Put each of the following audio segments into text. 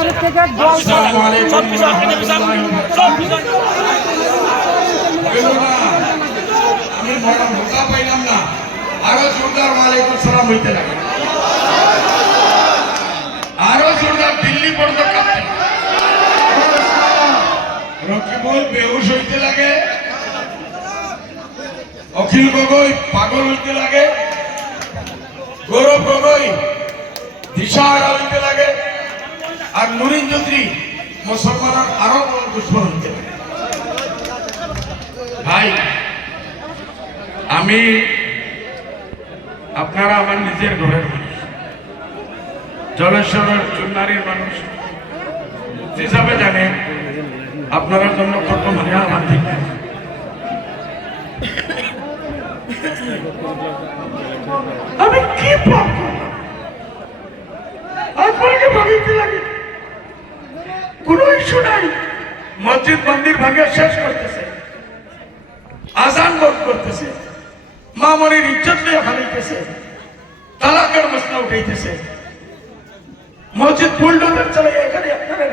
তরফ থেকে দোয়া সব পিছন সব পিছন আমি বড় পাইলাম না। আরও জোরদার ওয়ালাইকুম সালাম হইতে লাগে। আরও জোরদার দিল্লি পর্যন্ত রকিবুল বেহুশ হইতে লাগে। অখিল গগৈ পাগল হইতে লাগে। গৌরব গগৈ দিশাহারা হইতে লাগে। আর নুরিন চৌধুরী মুসলমানের আরও বড় দুশ্মন লাগে ভাই, আমি আপনারা আমার নিজের ঘরের মানুষ জলেশ্বরের চুন্নারির মানুষ হিসাবে জানেন আপনারা জন্য কত মানে আমার ঠিক। আমি কি পাপ? আপনাকে ভাবিতে লাগে ইস্যু নাই মসজিদ মন্দির ভাঙে শেষ করতেছে। আজান বোধ করতেছে। মা মনির ইজ্জত নিয়ে ফালাইতেছে তালাকের মশলা উঠাইতেছে। মসজিদ বুলডোজার চলে এখানে আপনারা?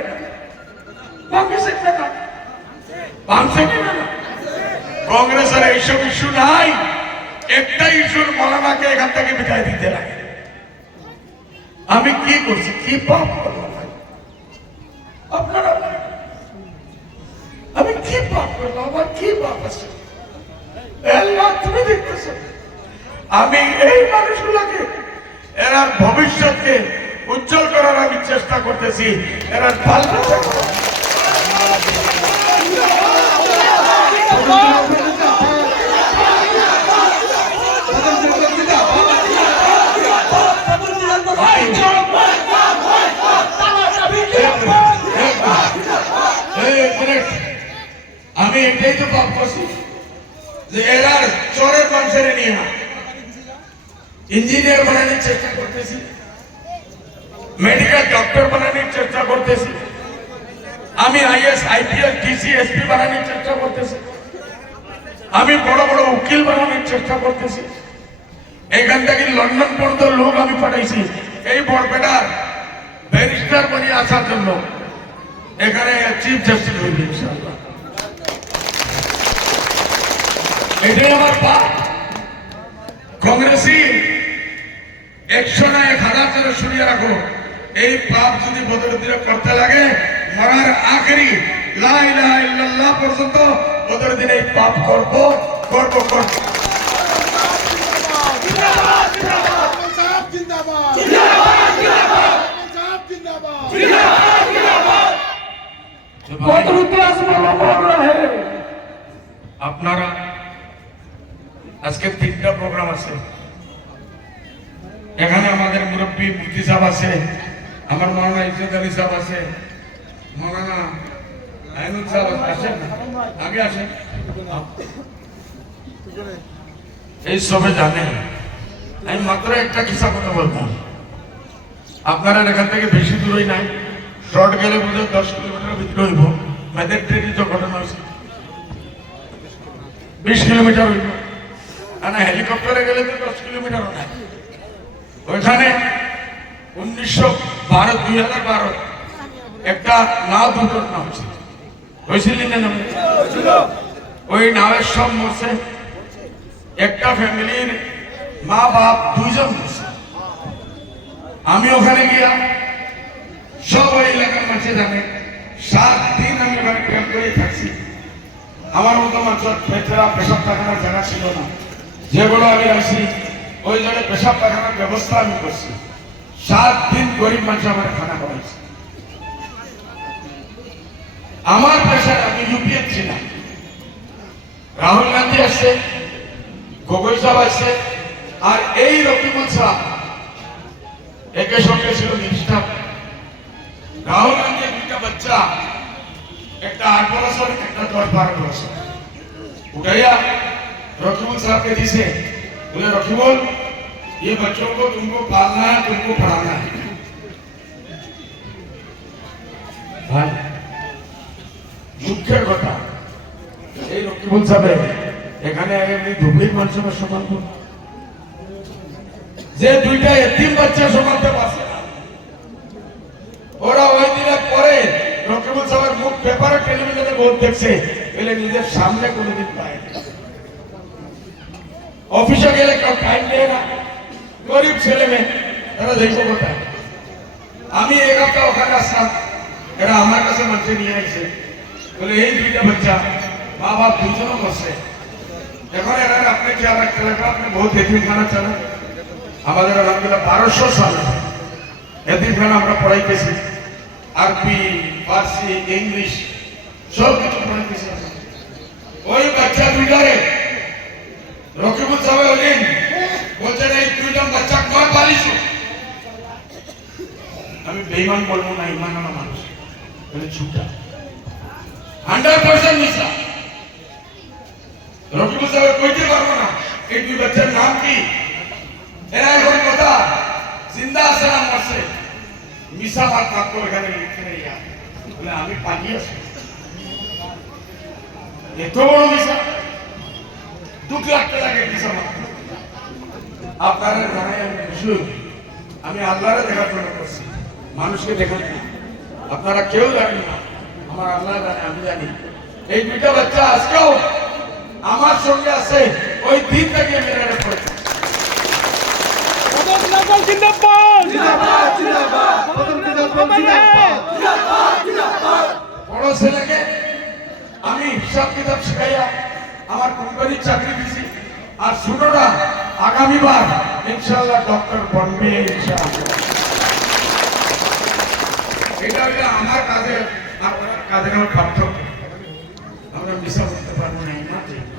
কংগ্রেসের এইসব ইস্যু নাই। একটা ইস্যুর মলামাকে এখান থেকে বিদায় দিতে লাগে। আমি কি করছি? কি পাপ করলাম ভাই? আপনারা বলেন। আমি কি পাপ করলাম আমার কি পাপ আছে আল্লাহ তুমি দেখতেছো আমি এই মানুষগুলোকে এরা ভবিষ্যৎকে উজ্জ্বল করার আমি চেষ্টা করতেছি। এরা পাল্টা আমি এটাই তো পাপ করছি যে এরা চোরের মানুষের নিয়ে না ইঞ্জিনিয়ার বানানোর চেষ্টা করতেছি। মেডিকেল ডক্টর বানানোর চেষ্টা করতেছি। আমি আইএস আইপিএস ডিসি এসপি বানানোর চেষ্টা করতেছি। আমি বড় বড় উকিল বানানোর চেষ্টা করতেছি। এখান থেকে লন্ডন পর্যন্ত লোক আমি পাঠাইছি। এই বরপেটার ব্যারিস্টার বানিয়ে আসার জন্য। এখানে চিফ জাস্টিস হইবে এটাই আমার পাপ কংগ্রেসি। একশো না এক হাজার শুনিয়ে রাখো। এই পাপ যদি বদরুদ্দিনে করতে লাগে, মরার আখেরি লাহ এই পাপ করব করব করব। আপনারা, আজকে তিনটা প্রোগ্রাম আছে। এখানে আমাদের মুরব্বী মুফতি সাহেব আছে, আমার মৌলানা ইজ্জত আলী সাহেব আছে মৌলানা আইনুল সাহেব না? আগে আসেন। এই সবে জানেন আমি মাত্র একটা কিসা কথা বলব। আপনারা এখান থেকে বেশি দূরই নাই, শর্ট গেলে হয় দশ কিলোমিটার ভিতরে হইব। মেদের ট্রেনই তো ঘটনা হয়েছে। বিশ কিলোমিটার হইব। আর হেলিকপ্টারে গেলে তো দশ কিলোমিটারও নাই। ওইখানে উনিশশো বারো দুই হাজার বারো একটা নাও দুর্ঘটনা হয়েছিল হয়েছিল না? ওই নাওয়ের সব মরছে। একটা ফ্যামিলির মা বাপ দুইজন মরছে। আমি ওখানে গিয়া সব ওই এলাকার মাঝে জানে সাত দিন আমি ওখানে ক্যাম্প করে থাকছি। আমার মতো মানুষ পেটেরা পেশাব পাখানার জায়গা ছিল না। যেগুলো আমি আসি ওই জন্য পেশাব পাঠানোর ব্যবস্থা আমি করছি। সাত দিন গরিব মানুষ আমার খানা খাওয়াইছে আমার পেশার আমি ইউপিএ ছিলাম। রাহুল গান্ধী আছে, গগৈ সাহ আছে, আর এই রকিবুল সাহ একে সঙ্গে ছিল নিষ্ঠা। রাহুল গান্ধী দুইটা বাচ্চা, একটা আট বছর একটা দশ বারো বছর। উঠাইয়া রকিবুল সাহকে দিছে के दिसे बोले रकीबुल ये बच्चों को तुमको पालना है तुमको पढ़ाना है ভাই দুঃখের কথা এই রকিবুল সাহেব এখানে এমনি ধুবড়ির মানুষের সমান করুন। যে দুইটা এতিম বাচ্চা সমানতে পারছে না ওরা ওই দিনে মুখ পেপারে টেলিভিশনে ভোট দেখছে এলে নিজের সামনে কোনোদিন পায় না। অফিসে গেলে কেউ টাইম দেয় না। গরিব ছেলে মেয়ে, তারা দেখব কোথায়? আমি এক একটা ওখানে আসলাম। এরা আমার কাছে মঞ্চে নিয়ে আসছে বলে, এই দুইটা বাচ্চা মা বাপ দুজনও বসে এখন এরা আপনি খেয়াল রাখতে লাগবে আপনি বহুত এতিমখানা চালান আমাদের আলহামদুলিল্লাহ বারোশো সালে এতিমখানা আমরা পড়াইতেছি। আরবি, ফার্সি, ইংলিশ সব কিছু পড়াইতেছি আমরা। ওই বাচ্চা দুইটারে সাহেব হলেন বলছেন, এই দুইজন বাচ্চা কয় পালিস আমি বেইমান বলব না, ইমান আনা মানুষ। বলে ছুটা হান্ড্রেড পার্সেন্ট মিশা রকিবুল সাহেব কইতে পারব না, এই দুই বাচ্চার নাম কি? এরা এখন কথা জিন্দা আছে না মরছে? মিশা ভাত মাত্র এখানে লিখতে নেই আমি পালিয়ে আছি এত বড় মিশা লাগতে লাগে মিশা মাত্র আপনারা জানাই আমি খুশি আমি আল্লাহরে দেখাশোনা করছি মানুষকে দেখেন আপনারা কেউ জানেন না আমার আল্লাহ জানে আমি জানি। এই দুইটা বাচ্চা আজকেও আমার সঙ্গে আছে ওই দিন থেকে মেরে পড়েছে বড় ছেলেকে আমি হিসাব কিতাব শিখাইয়া আমার কোম্পানির চাকরি দিছি আর শুনো ছোটরা আগামীবার ইনশাল্লাহ ডক্টর বনবে, ইনশাআল্লাহ। এটা হইলে আমার কাজে আপনার কাজের পার্থক্য। আমরা মিশা